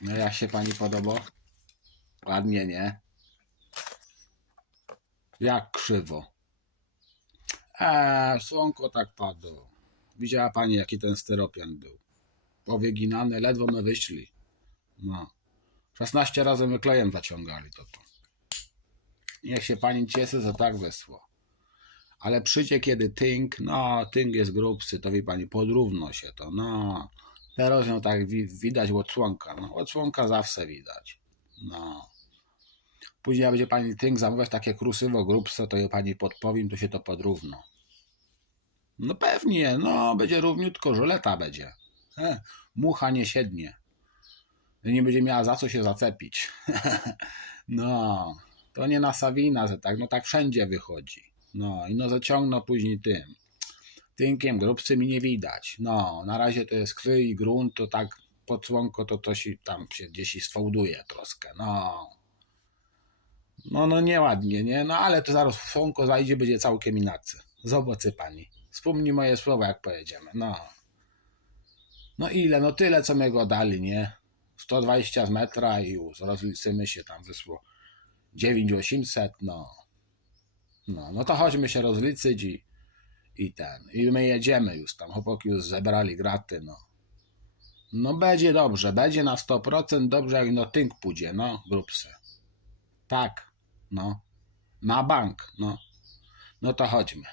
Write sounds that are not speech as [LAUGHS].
No jak się pani podoba? Ładnie, nie? Jak krzywo. Eee, słonko tak padło. Widziała pani, jaki ten styropian był. Powieginany, ledwo my wyszli. No. 16 razy my klejem zaciągali to tu. Niech się pani cieszy, że tak wysło. Ale przyjdzie kiedy tynk, no tynk jest grubszy, to wie pani, podrówno się to, no. Teraz ją tak wi- widać od słonka, no od słonka zawsze widać. No. Później jak będzie pani tynk zamawiać takie krusywo grubsze, to je pani podpowiem, to się to podrówno. No pewnie, no będzie równiutko, żuleta będzie. E, mucha nie siednie. Nie będzie miała za co się zacepić. [LAUGHS] no, to nie na Sawina, że tak, no tak wszędzie wychodzi. No i no zaciągną później tym. Tynkiem grubcy mi nie widać. No, na razie to jest kwy i grunt, to tak pod słonko to się tam się gdzieś sfałduje troszkę. No. No, no nieładnie, nie? No ale to zaraz słonko zajdzie, będzie całkiem inaczej. Zobaczy pani. Wspomnij moje słowa, jak pojedziemy. No. No ile? No tyle, co my go dali, nie? 120 z metra i już rozliczymy się tam wysło 9800, no. No, no to chodźmy się rozliczyć i, i ten. I my jedziemy już tam. Chłopaki już zebrali graty, no. No będzie dobrze, będzie na 100% dobrze, jak no tynk pójdzie, no, grubsy. Tak, no. Na bank, no. No to chodźmy.